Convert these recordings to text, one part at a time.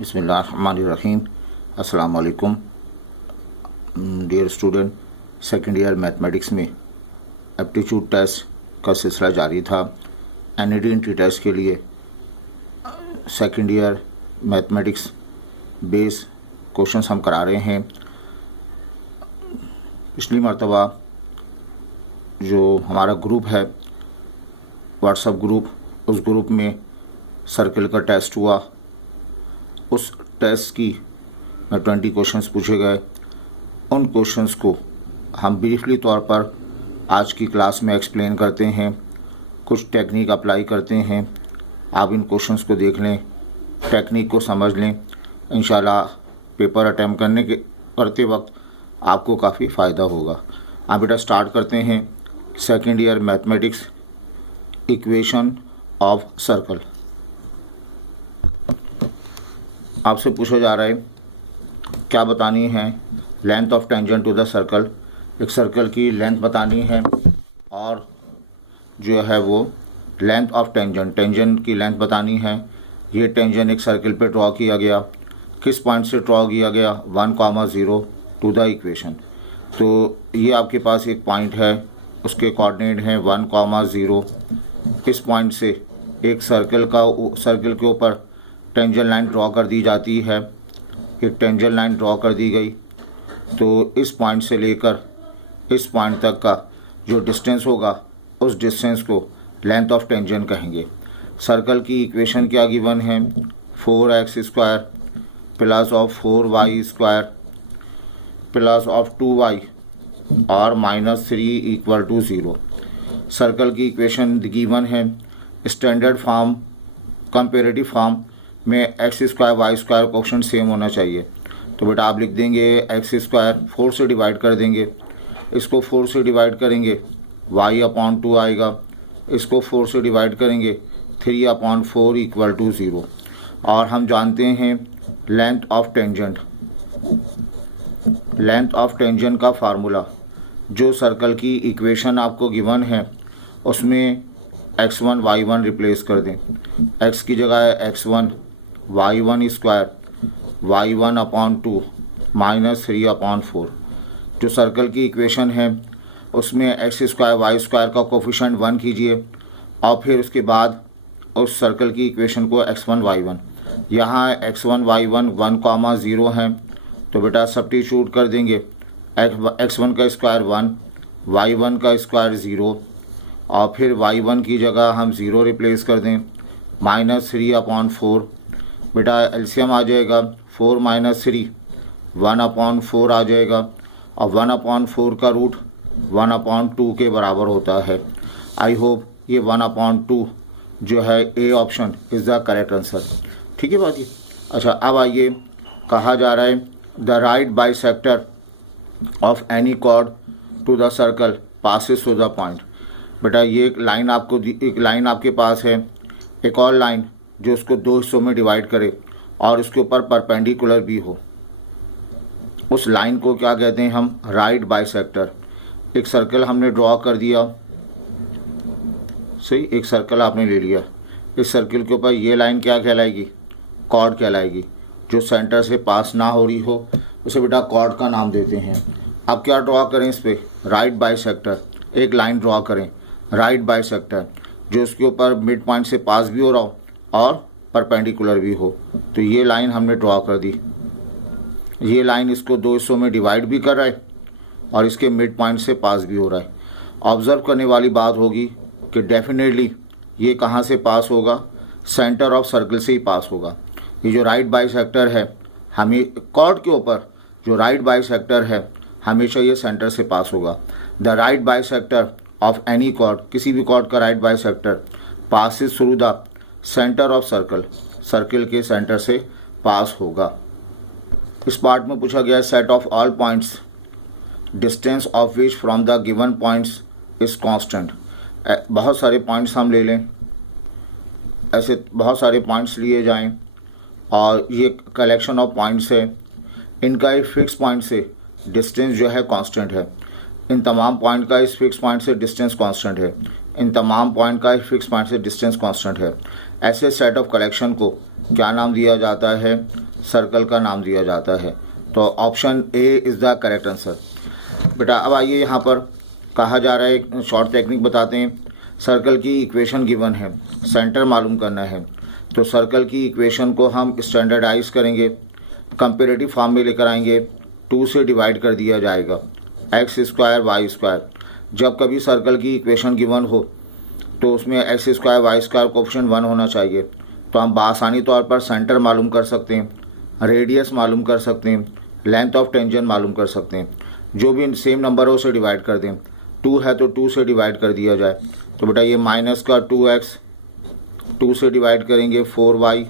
बिस्मिल्लाहिर्रहमानिर्रहीम। अस्सलाम वालेकुम dear student. Second year mathematics में एप्टीट्यूड टेस्ट का सिलसिला जारी था। एनईडी टेस्ट के लिए second year mathematics base questions हम करा रहे हैं। पिछली मरतबा जो हमारा ग्रुप है व्हाट्सएप ग्रुप, उस ग्रुप में सर्कल का टेस्ट हुआ। उस टेस्ट की 20 क्वेश्चंस पूछे गए। उन क्वेश्चंस को हम ब्रीफली तौर पर आज की क्लास में एक्सप्लेन करते हैं, कुछ टेक्निक अप्लाई करते हैं। आप इन क्वेश्चंस को देख लें, टेक्निक को समझ लें। इंशाल्लाह पेपर अटैम्प्ट करते वक्त आपको काफ़ी फ़ायदा होगा। आप बेटा स्टार्ट करते हैं। Second year mathematics equation of circle. आपसे पूछा जा रहा है क्या बतानी है, length of tangent to the circle. एक सर्कल की लेंथ बतानी है और जो है वो लेंथ ऑफ टेंजेंट की लेंथ बतानी है। ये टेंजेंट एक सर्कल पे ड्रॉ किया गया, किस पॉइंट से ड्रॉ किया गया 1,0 टू द इक्वेशन। तो ये आपके पास एक पॉइंट है, उसके कोऑर्डिनेट हैं 1,0। इस पॉइंट से एक सर्कल के ऊपर टेंजेंट लाइन ड्रॉ कर दी जाती है। एक टेंजेंट लाइन ड्रॉ कर दी गई तो इस पॉइंट से लेकर इस पॉइंट तक का जो डिस्टेंस होगा उस डिस्टेंस को लेंथ ऑफ टेंजेंट कहेंगे। सर्कल की इक्वेशन क्या गिवन है, 4x² plus of 4y² plus of 2y और -3 = 0। सर्कल की इक्वेशन गिवन है। स्टैंडर्ड फॉर्म, कंपेरेटिव फॉर्म में x² y² क्वेश्चन सेम होना चाहिए। तो बेटा आप लिख देंगे x² 4 से डिवाइड कर देंगे, इसको 4 से डिवाइड करेंगे y/2 आएगा, इसको 4 से डिवाइड करेंगे 3/4 = 0। और हम जानते हैं लेंथ ऑफ टेंजेंट का फार्मूला। जो सर्कल की इक्वेशन आपको गिवन है उसमें x1 y1 रिप्लेस कर दें। x की जगह है x1 y1² y1/2 -3/4। जो सर्कल की इक्वेशन है उसमें x² y² का कोफिशिएंट 1 कीजिए और फिर उसके बाद उस सर्कल की इक्वेशन को x1 y1, यहाँ x1 y1 1,0 हैं तो बेटा सब्स्टिट्यूट कर देंगे। x1 का स्क्वायर 1, y1 का स्क्वायर 0 और फिर y1 की जगह हम 0 रिप्लेस कर दें -3/4। बेटा एलसीएम आ जाएगा 4 - 3 1/4 आ जाएगा और 1/4 का रूट 1/2 के बराबर होता है। आई होप ये 1/2 जो है A option is the correct answer. ठीक है बाकी। अच्छा अब आइए, कहा जा रहा है the right bisector of any chord to the circle passes through the point. बेटा ये एक लाइन आपके पास है, एक और लाइन जो उसको 2 हिस्सों में डिवाइड करे और उसके ऊपर परपेंडिकुलर भी हो। उस लाइन को क्या कहते हैं हम, राइट बाइसेक्टर। एक सर्कल हमने ड्रॉ कर दिया, सही, एक सर्कल आपने ले लिया। इस सर्कल के ऊपर ये लाइन क्या कहलाएगी, कॉर्ड कहलाएगी। जो सेंटर से पास ना हो रही हो उसे बेटा कॉर्ड का नाम देते हैं। अब क्या ड्रॉ करें इस पर, राइट बाइसेक्टर। एक लाइन ड्रॉ करें राइट बाइसेक्टर जो उसके ऊपर मिड पॉइंट से पास भी हो रहा हो और परपेंडिकुलर भी हो। तो ये लाइन हमने ड्रॉ कर दी। ये लाइन इसको 2 हिस्सों में डिवाइड भी कर रहा है और इसके मिड पॉइंट से पास भी हो रहा है। ऑब्ज़र्व करने वाली बात होगी कि डेफिनेटली ये कहाँ से पास होगा, सेंटर ऑफ सर्कल से ही पास होगा। ये जो राइट बाइसेक्टर है, हमें कॉर्ड के ऊपर जो राइट बाइसेक्टर है हमेशा ये सेंटर से पास होगा। The right bisector of any chord, किसी भी कॉर्ड का right bisector passes through the centre of circle, circle के सेंटर से पास होगा। इस पार्ट में पूछा गया set of all points distance of which from the given points is constant. बहुत सारे पॉइंट्स हम ले लें, ऐसे बहुत सारे पॉइंट्स लिए जाएं और ये कलेक्शन ऑफ पॉइंट्स है। इनका एक फिक्स पॉइंट से डिस्टेंस जो है कांस्टेंट है। इन तमाम पॉइंट का इस फिक्स पॉइंट से डिस्टेंस कांस्टेंट है। इन तमाम पॉइंट का एक फिक्स पॉइंट से डिस्टेंस कांस्टेंट है। ऐसे सेट ऑफ कलेक्शन को क्या नाम दिया जाता है, सर्कल का नाम दिया जाता है। तो option A is the correct answer. बेटा अब आइए यहाँ पर कहा जा रहा है, एक शॉर्ट टेक्निक बताते हैं। सर्कल की इक्वेशन गिवन है, सेंटर मालूम करना है। तो सर्कल की इक्वेशन को हम स्टैंडर्डाइज करेंगे, कंपेरेटिव फॉर्म में लेकर आएंगे। 2 से डिवाइड कर दिया जाएगा, एक्स स्क्वायर वाई स्क्वायर। जब कभी सर्कल की इक्वेशन गिवन हो तो उसमें X square Y square coefficient 1 होना चाहिए। तो हम आसानी तौर पर सेंटर मालूम कर सकते हैं, रेडियस मालूम कर सकते हैं, लेंथ ऑफ टेंजेंट मालूम कर सकते हैं। जो भी सेम नंबर हो उसे डिवाइड कर दें। 2 है तो 2 से डिवाइड कर दिया जाए। तो बेटा ये माइनस का 2x, 2 से डिवाइड करेंगे 4y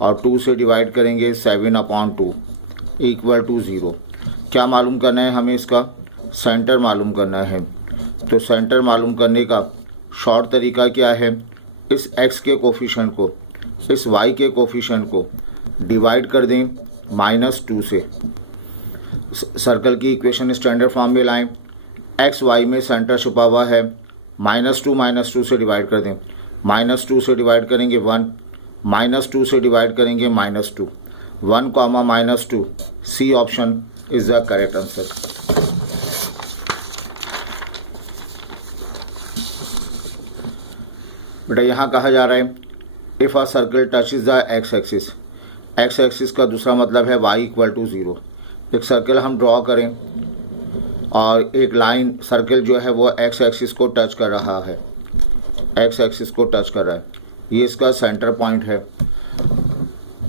और 2 से डिवाइड करेंगे 7/2 इक्वल टू 0। क्या मालूम करना है हमें? इसका सेंटर मालूम करना है। तो सेंटर मालूम करने का शॉर्ट तरीका क्या है? इस x के कोफिशिएंट को इस y के कोफिशिएंट को डिवाइड कर दें -2 से। सर्कल की इक्वेशन स्टैंडर्ड फॉर्म में लाएं। एक्स वाई में सेंटर छुपा हुआ है, -2 से डिवाइड कर दें। -2 से डिवाइड करेंगे 1, -2 से डिवाइड करेंगे -2, 1, -2। C option is the correct answer. बेटा यहाँ कहा जा रहा है if a circle touches the X axis. X axis का दूसरा मतलब है y = 0। एक सर्कल हम ड्रॉ करें और एक लाइन सर्कल जो है वो एक्स एक्सिस को टच कर रहा है, एक्स एक्सिस को टच कर रहा है। ये इसका सेंटर पॉइंट है,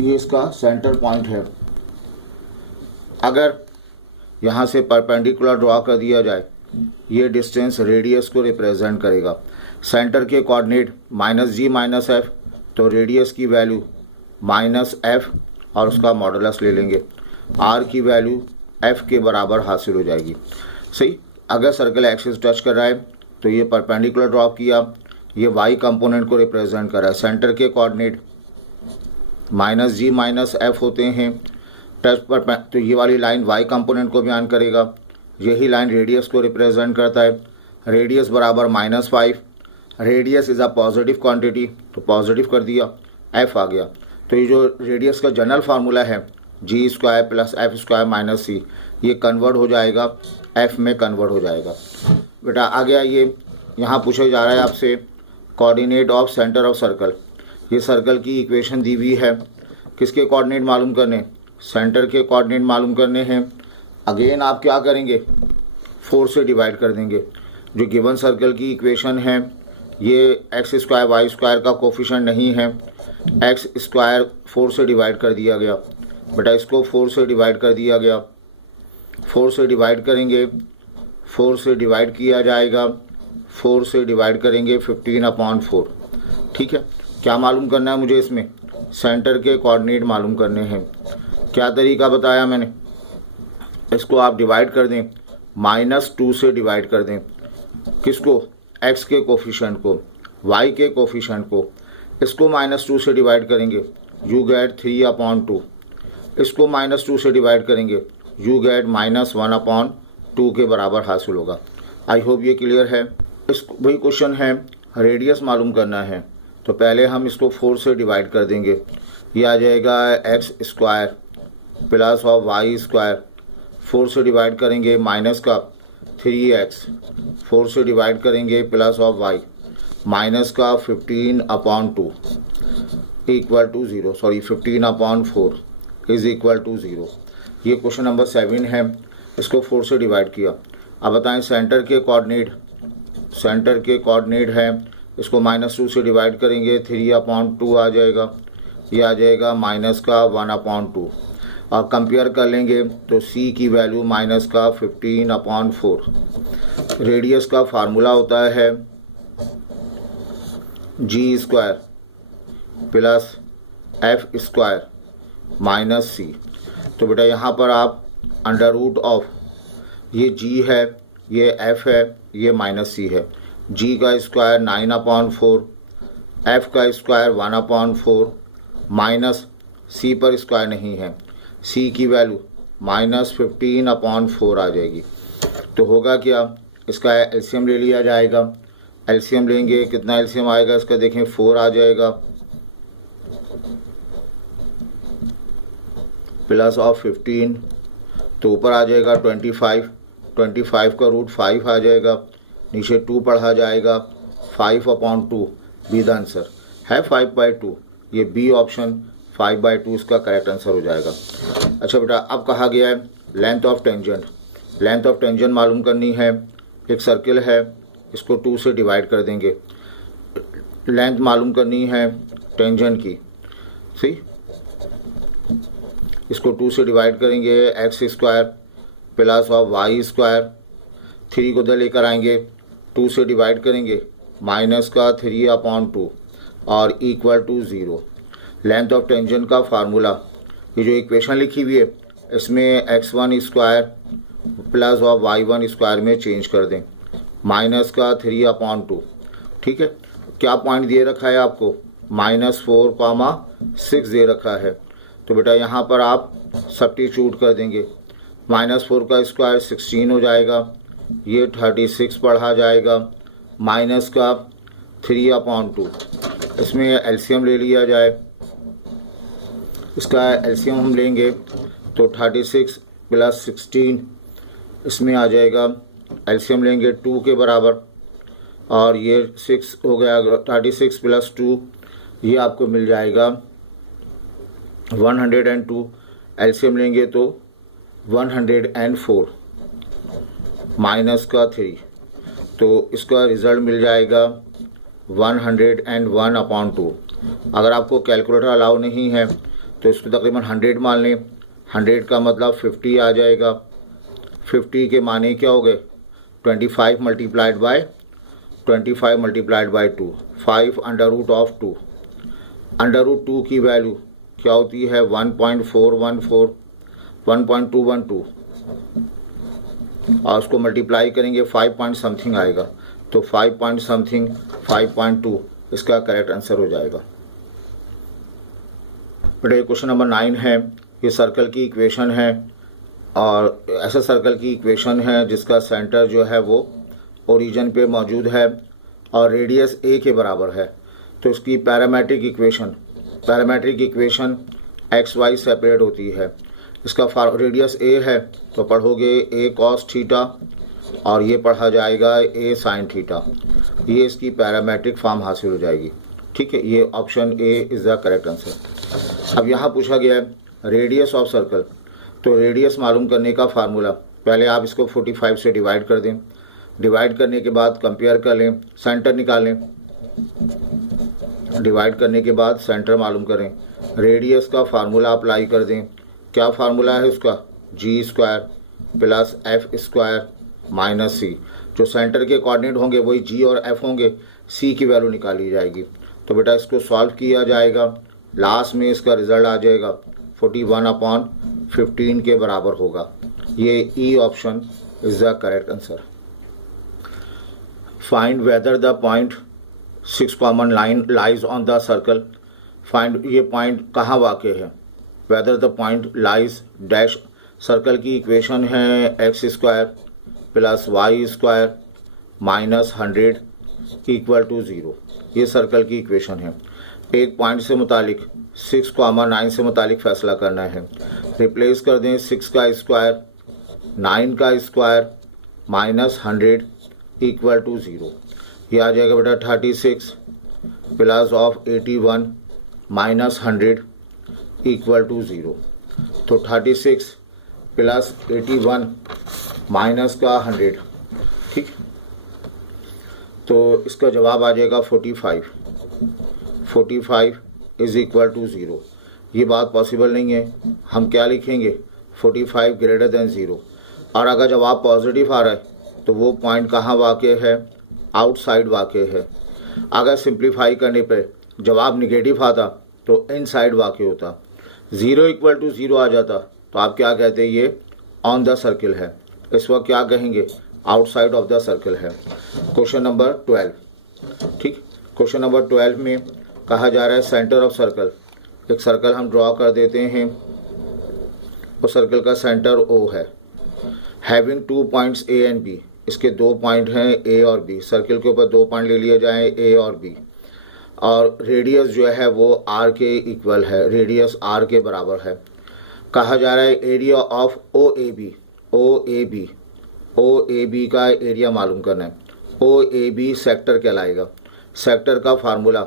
ये इसका सेंटर पॉइंट है। अगर यहाँ से परपेंडिकुलर ड्रॉ कर दिया जाए, ये डिस्टेंस रेडियस को रिप्रेजेंट करेगा। सेंटर के कोऑर्डिनेट -g -f, तो रेडियस की वैल्यू -f और उसका मॉडुलस ले लेंगे। r की वैल्यू f के बराबर हासिल हो जाएगी। सही। अगर सर्कल एक्सिस टच कर रहा है तो ये परपेंडिकुलर ड्रॉ किया, ये y कंपोनेंट को रिप्रेजेंट कर रहा है। सेंटर के कोऑर्डिनेट -g -f होते हैं टच पर, तो ये वाली लाइन y कंपोनेंट को बयान करेगा। यही लाइन रेडियस को रिप्रेजेंट करता है। रेडियस बराबर -5। Radius is a positive quantity, तो पॉजिटिव कर दिया, f आ गया। तो ये जो रेडियस का जनरल फार्मूला है g² + f² - c, ये कन्वर्ट हो जाएगा f में कन्वर्ट हो जाएगा। बेटा आ गया ये, यहाँ पूछा जा रहा है आपसे coordinate of centre of circle. ये सर्कल की इक्वेशन दी हुई है, किसके कोऑर्डिनेट मालूम करने? सेंटर के कोऑर्डिनेट मालूम करने हैं। अगेन आप क्या करेंगे? 4 से डिवाइड कर देंगे। जो गिवन सर्कल की इक्वेशन है ये x² y² का कोफिशिएंट नहीं है, x² 4 से डिवाइड कर दिया गया। बेटा इसको 4 से डिवाइड कर दिया गया, 4 से डिवाइड करेंगे, 4 से डिवाइड किया जाएगा, 4 से डिवाइड करेंगे 15/4। ठीक है। क्या मालूम करना है मुझे इसमें? सेंटर के कोऑर्डिनेट मालूम करने हैं। क्या तरीका बताया मैंने? इसको आप डिवाइड कर दें, -2 से डिवाइड कर दें। किसको? x के कोफिशिएंट को, y के कोफिशिएंट को। इसको -2 से डिवाइड करेंगे, यू गेट 3/2। इसको -2 से डिवाइड करेंगे, यू गेट -1/2 के बराबर हासिल होगा। आई होप ये क्लियर है। इस वही क्वेश्चन है, रेडियस मालूम करना है। तो पहले हम इसको 4 से डिवाइड कर देंगे, ये आ जाएगा x² + y²। 4 से डिवाइड करेंगे माइनस का 3x, 4 से डिवाइड करेंगे +y माइनस का 15/2 equal to 0, sorry 15/4 is equal to 0। ये क्वेश्चन नंबर 7 है, इसको 4 से डिवाइड किया। अब बताएं सेंटर के कोऑर्डिनेट, सेंटर के कोऑर्डिनेट है, इसको -2 से डिवाइड करेंगे 3/2 आ जाएगा, ये आ जाएगा -1/2। और कंपेयर कर लेंगे तो c की वैल्यू -15/4। रेडियस का फार्मूला होता है g² + f² - c। तो बेटा यहाँ पर आप √, ये g है, ये f है, ये -c है। g का स्क्वायर 9/4, f का स्क्वायर 1/4 माइनस c पर स्क्वायर नहीं है, c की वैल्यू -15/4 आ जाएगी। तो होगा क्या? इसका एलसीएम ले लिया जाएगा। एलसीएम लेंगे, कितना एलसीएम आएगा इसका देखें, 4 आ जाएगा। प्लस ऑफ 15, तो ऊपर आ जाएगा 25, 25 का रूट 5 आ जाएगा, नीचे 2 पढ़ा जाएगा, 5/2 बी द आंसर है 5/2। ये बी ऑप्शन 5/2 इसका करेक्ट आंसर हो जाएगा। अच्छा बेटा, अब कहा गया है length of tangent. Length of tangent मालूम करनी है। एक सर्किल है, इसको 2 से डिवाइड कर देंगे। लेंथ मालूम करनी है टेंजेंट की, सी इसको 2 से डिवाइड करेंगे, x² प्लस ऑफ y², 3 को उधर लेकर आएंगे, 2 से डिवाइड करेंगे, माइनस का 3/2 और equal to 0। Length of tangent का फार्मूला, ये जो इक्वेशन लिखी हुई है इसमें x1² प्लस ऑफ y1² में चेंज कर दें, माइनस का 3/2। ठीक है, क्या पॉइंट दिए रखा है आपको, -4,6 दे रखा है। तो बेटा यहाँ पर आप सब्स्टिट्यूट कर देंगे, -4 का स्क्वायर 16 हो जाएगा, ये 36 पढ़ा जाएगा, माइनस का 3/2। इसमें एलसीएम ले लिया जाए, इसका एलसीएम हम लेंगे तो 36 प्लस 16 इसमें आ जाएगा, एलसीएम लेंगे 2 के बराबर, और ये 6 हो गया, 36 प्लस 2 ये आपको मिल जाएगा 102। एलसीएम लेंगे तो 104 माइनस का 3, तो इसका रिज़ल्ट मिल जाएगा 101/2। अगर आपको कैलकुलेटर अलाउ नहीं है तो इसको तकरीबन 100 मान लें। 100 का मतलब 50 आ जाएगा। 50 के माने क्या हो गए, 25 मल्टीप्लाइड बाय 2, 5/2। √2 की वैल्यू क्या होती है, 1.414, 1.212, और उसको मल्टीप्लाई करेंगे 5 पॉइंट समथिंग आएगा, तो 5 पॉइंट समथिंग 5.2 इसका करेक्ट आंसर हो जाएगा। बेटा क्वेश्चन नंबर 9 है, ये सर्कल की इक्वेशन है, और ऐसा सर्कल की इक्वेशन है जिसका सेंटर जो है वो ओरिजिन पे मौजूद है और रेडियस a के बराबर है। तो इसकी parametric equation X Y separate होती है। इसका रेडियस a है तो पढ़ोगे a cos थीटा और ये पढ़ा जाएगा a sin थीटा। ये इसकी पैरामेट्रिक फॉर्म हासिल हो जाएगी। ठीक है, ये option A is the correct answer. अब यहाँ पूछा गया है रेडियस ऑफ सर्कल, तो रेडियस मालूम करने का फार्मूला, पहले आप इसको 45 से डिवाइड कर दें, डिवाइड करने के बाद कंपेयर कर लें, सेंटर निकालें, डिवाइड करने के बाद सेंटर मालूम करें, रेडियस का फार्मूला अप्लाई कर दें। क्या फार्मूला है उसका, g² plus f² minus c। जो सेंटर के कोऑर्डिनेट होंगे वही g और f होंगे, c की वैल्यू निकाली जाएगी। तो बेटा इसको सॉल्व किया जाएगा, लास्ट में इसका रिजल्ट आ जाएगा 41/15 के बराबर होगा। ये E option is the correct answer. Find whether the point 6 common line lies on the circle. Find ये पॉइंट कहाँ वाक़ है, whether the point lies dash. Circle की इक्वेशन है x² plus y² minus 100 equal to 0। ये circle की equation है। एक पॉइंट से मुतालिक 6,9 से मुतालिक फ़ैसला करना है। रिप्लेस कर दें 6 का स्क्वायर 9 का स्क्वायर माइनस 100 इक्वल टू 0। ये आ जाएगा बेटा 36 plus of 81 minus 100 equal to 0। तो 36 प्लस 81 माइनस का 100, ठीक। तो इसका जवाब आ जाएगा 45 इज़ इक्वल टू 0। ये बात पॉसिबल नहीं है। हम क्या लिखेंगे, 45 ग्रेटर देन 0। और अगर जवाब पॉजिटिव आ रहा है तो वो पॉइंट कहाँ वाक़ है, आउटसाइड वाक़ है। अगर सिंप्लीफाई करने पे जवाब निगेटिव आता तो इनसाइड वाक़ होता। 0 इक्वल टू 0 आ जाता तो आप क्या कहते, ये ऑन द सर्किल है। इस वक्त क्या कहेंगे, आउटसाइड ऑफ द सर्किल है। क्वेश्चन नंबर 12, ठीक। क्वेश्चन नंबर 12 में कहा जा रहा है सेंटर ऑफ सर्कल। एक सर्कल हम ड्रॉ कर देते हैं, उस सर्कल का सेंटर O है। Having 2 points A and B, इसके 2 पॉइंट हैं A और B। सर्कल के ऊपर 2 पॉइंट ले लिए जाएं A और B, और रेडियस जो है वो R के इक्वल है, रेडियस R के बराबर है। कहा जा रहा है area of O A B का एरिया मालूम करना है। ओ ए बी सेक्टर कहलाएगा। सेक्टर का फार्मूला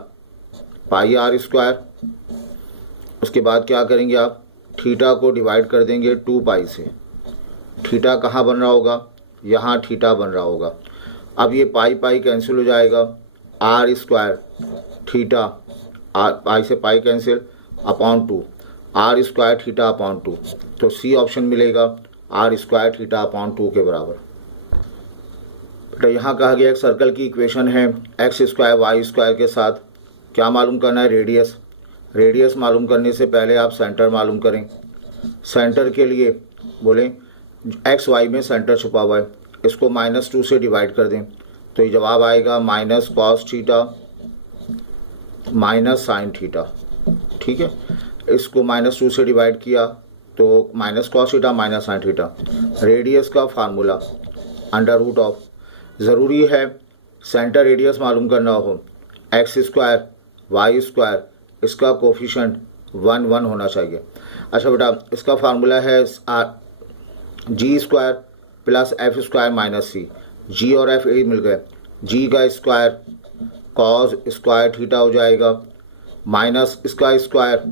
पाई आर स्क्वायर। उसके बाद क्या करेंगे आप, थीटा को डिवाइड कर देंगे 2 पाई से। थीटा कहाँ बन रहा होगा, यहाँ थीटा बन रहा होगा। अब ये पाई पाई कैंसिल हो जाएगा, आर स्क्वायर थीटा, पाई से pi cancel, upon 2 R square theta upon 2। तो सी ऑप्शन मिलेगा, आर स्क्वायर थीटा अपॉन 2 के बराबर। तो यहाँ कहा गया एक सर्कल की इक्वेशन है एक्स स्क्वायर वाई स्क्वायर के साथ क्या मालूम करना है, रेडियस। रेडियस मालूम करने से पहले आप सेंटर मालूम करें। सेंटर के लिए बोलें एक्स वाई में सेंटर छुपा हुआ है, इसको -2 से डिवाइड कर दें तो ये जवाब आएगा minus cos theta minus sine theta. ठीक है, इसको -2 से डिवाइड किया तो minus cos theta minus sine theta. Radius का फार्मूला अंडर रूट ऑफ, ज़रूरी है सेंटर रेडियस मालूम करना हो, एक्स स्क्वायर वाई स्क्वायर, इसका कोफिशिएंट 1 1 होना चाहिए। अच्छा बेटा, इसका फार्मूला है G square plus F square minus C. G और एफ ए मिल गए, जी का स्क्वायर कॉस स्क्वायर थीटा हो जाएगा, माइनस इसका स्क्वायर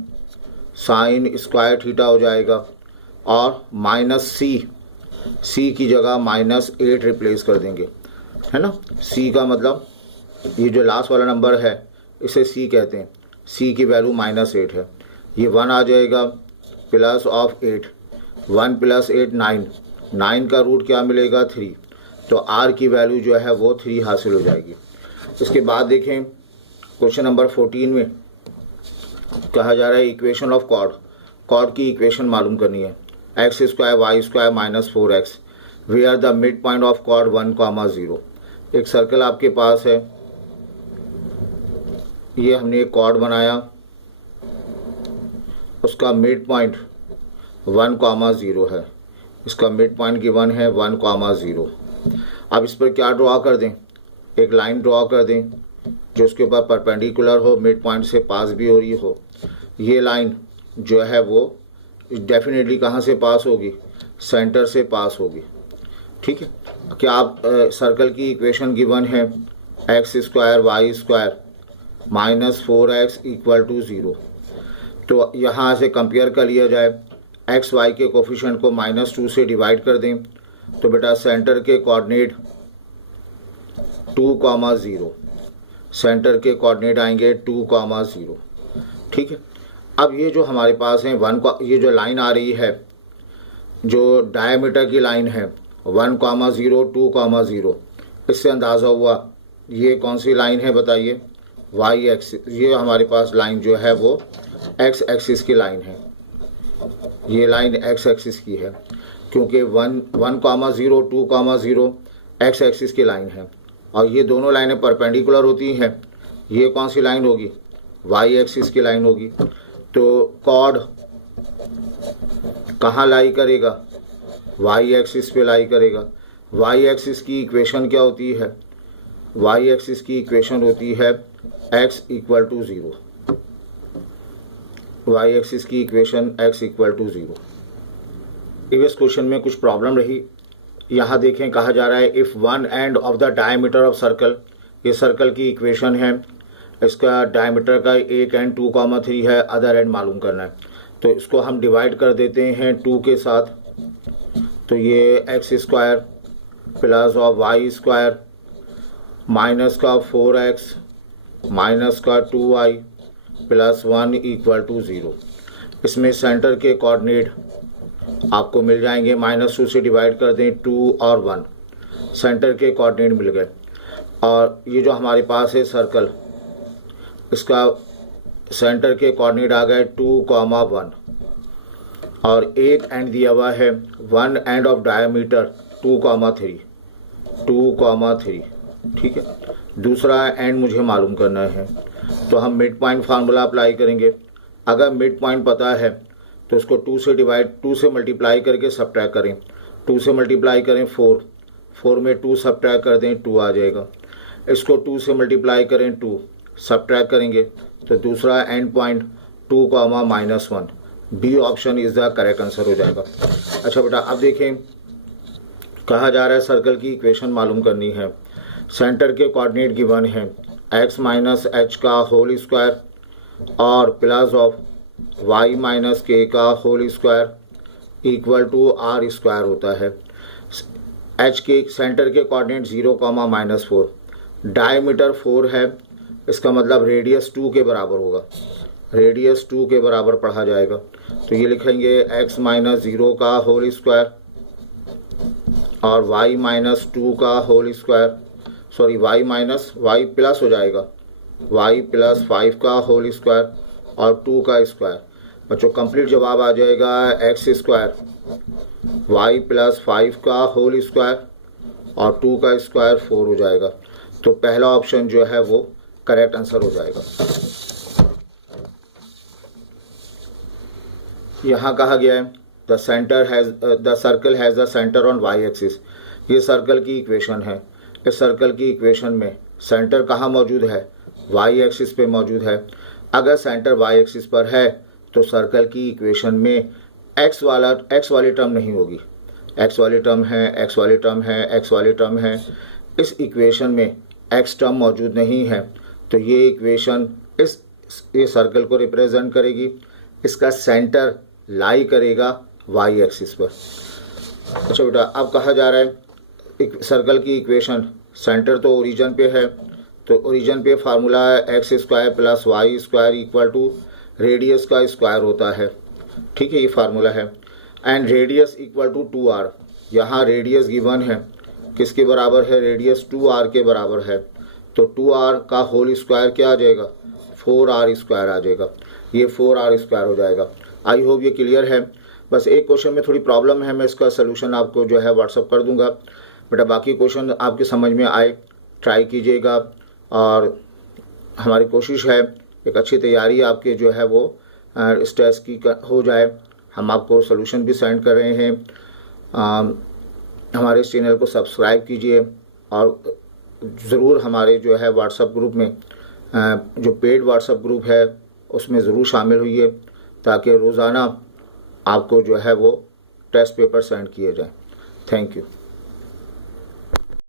साइन स्क्वायर थीटा हो जाएगा, और माइनस सी की जगह -8 रिप्लेस कर देंगे, है ना। सी का मतलब ये जो लास्ट वाला नंबर है इसे सी कहते हैं, सी की वैल्यू -8 है। ये 1 आ जाएगा प्लस ऑफ 8, 1 + 8 9, 9 का रूट क्या मिलेगा 3, तो आर की वैल्यू जो है वो 3 हासिल हो जाएगी। इसके बाद देखें क्वेश्चन नंबर 14 में कहा जा रहा है इक्वेशन ऑफ कॉर्ड। कॉर्ड की इक्वेशन मालूम करनी है, X square Y square -4x where the mid point of chord 1, 0। एक सर्कल आपके पास है, ये हमने एक कॉर्ड बनाया, उसका मिड पॉइंट 1, 0 है, इसका मिड पॉइंट गिवन है 1, 0। अब इस पर क्या ड्रॉ कर दें, एक लाइन ड्रॉ कर दें जो उसके ऊपर परपेंडिकुलर हो, मिड पॉइंट से पास भी हो रही हो। ये लाइन जो है वो डेफिनेटली कहाँ से पास होगी, सेंटर से पास होगी। ठीक है, क्या आप सर्कल की इक्वेशन गिवन है X square Y square -4x = 0। तो यहाँ से कंपेयर कर लिया जाए, एक्स वाई के कोफिशिएंट को -2 से डिवाइड कर दें तो बेटा सेंटर के कोऑर्डिनेट 2, 0, सेंटर के कोऑर्डिनेट आएंगे 2, 0। ठीक है, अब ये जो हमारे पास है ये जो लाइन आ रही है, जो डायमीटर की लाइन है 1, 0, 2, 0, इससे अंदाज़ा हुआ ये कौन सी लाइन है बताइए, वाई एक्सिस। ये हमारे पास लाइन जो है वो एक्स एक्सिस की लाइन है, ये लाइन एक्स एक्सिस की है क्योंकि 1, 0, 2, 0 एक्स एक्सिस की लाइन है और ये दोनों लाइनें परपेंडिकुलर होती हैं। ये कौन सी लाइन होगी, वाई एक्सिस की लाइन होगी। तो कॉर्ड कहाँ लाई करेगा, वाई एक्सिस पे लाई करेगा। वाई एक्सिस की इक्वेशन क्या होती है, वाई एक्सिस की इक्वेशन होती है x = 0। वाई एक्सिस की इक्वेशन x = 0। प्रीवियस क्वेश्चन में कुछ प्रॉब्लम रही, यहाँ देखें कहा जा रहा है if one end of the diameter of circle, ये सर्कल की इक्वेशन है, इसका डायमीटर का एक एंड 2, 3 है, अदर एंड मालूम करना है। तो इसको हम डिवाइड कर देते हैं 2 के साथ, तो ये x square plus of Y square minus का 4x माइनस का 2y प्लस 1 = 0। इसमें सेंटर के कोऑर्डिनेट आपको मिल जाएंगे, -2 से डिवाइड कर दें 2 और 1, सेंटर के कोऑर्डिनेट मिल गए। और ये जो हमारे पास है सर्कल, इसका सेंटर के कोऑर्डिनेट आ गए 2, 1 और एक एंड दिया हुआ है 1 एंड ऑफ डायमीटर 2, 3। ठीक है, दूसरा एंड मुझे मालूम करना है, तो हम मिड पॉइंट फार्मूला अप्लाई करेंगे। अगर मिड पॉइंट पता है तो उसको 2 से मल्टीप्लाई करके सब्ट्रैक्ट करें, 2 से मल्टीप्लाई करें 4 में 2 सब्ट्रैक्ट कर दें 2 आ जाएगा। इसको 2 से मल्टीप्लाई करें 2 सब्ट्रैक्ट करेंगे तो दूसरा end point 2, -1, B option is the correct answer हो जाएगा। अच्छा बेटा अब देखें, कहा जा रहा है सर्कल की इक्वेशन मालूम करनी है। सेंटर के कोऑर्डिनेट गिवन है x माइनस एच का होल स्क्वायर और plus of y minus K का whole square equal to R square होता है। h के सेंटर के कोऑर्डिनेट 0, -4, डायमीटर 4 है, इसका मतलब रेडियस 2 के बराबर होगा, रेडियस 2 के बराबर पढ़ा जाएगा। तो ये लिखेंगे x माइनस 0 का होल स्क्वायर और y माइनस 2 का whole square, sorry y plus हो जाएगा, y प्लस 5 का होल स्क्वायर और 2 का स्क्वायर। बच्चों कंप्लीट जवाब आ जाएगा x स्क्वायर y प्लस 5 का होल स्क्वायर और 2 का स्क्वायर 4 हो जाएगा। तो पहला ऑप्शन जो है वो करेक्ट आंसर हो जाएगा। यहाँ कहा गया है the circle has the centre on y axis. ये सर्कल की इक्वेशन है। इस सर्कल की इक्वेशन में सेंटर कहाँ मौजूद है? y एक्सिस पे मौजूद है। अगर सेंटर y एक्सिस पर है तो सर्कल की इक्वेशन में x वाली टर्म नहीं होगी। x वाली टर्म है, x वाली टर्म है, x वाली टर्म है। इस इक्वेशन में x टर्म मौजूद नहीं है, तो ये इक्वेशन ये सर्कल को रिप्रेजेंट करेगी। इसका सेंटर लाई करेगा y एक्सिस पर। अच्छा बेटा अब कहा जा रहा है सर्कल की इक्वेशन, सेंटर तो ओरिजिन पे है, तो ओरिजिन पे फार्मूला है x square plus Y square equal to radius का स्क्वायर होता है। ठीक है, ये फार्मूला है। And radius equal to 2r। यहाँ रेडियस गिवन है, किसके बराबर है? रेडियस 2r के बराबर है। तो 2r का होल स्क्वायर क्या आ जाएगा? 4r स्क्वायर आ जाएगा। ये 4r स्क्वायर हो जाएगा। आई होप ये क्लियर है। बस एक क्वेश्चन में थोड़ी प्रॉब्लम है, मैं इसका सोल्यूशन आपको जो है व्हाट्सअप कर दूंगा। बेटा बाकी क्वेश्चन आपके समझ में आए ट्राई कीजिएगा, और हमारी कोशिश है एक अच्छी तैयारी आपके जो है वो इस टेस्ट की हो जाए। हम आपको सोल्यूशन भी सेंड कर रहे हैं। हमारे इस चैनल को सब्सक्राइब कीजिए और ज़रूर हमारे जो है व्हाट्सएप ग्रुप में जो पेड व्हाट्सएप ग्रुप है उसमें ज़रूर शामिल होइए, ताकि रोज़ाना आपको जो है वो टेस्ट पेपर सेंड किए जाएं। Thank you.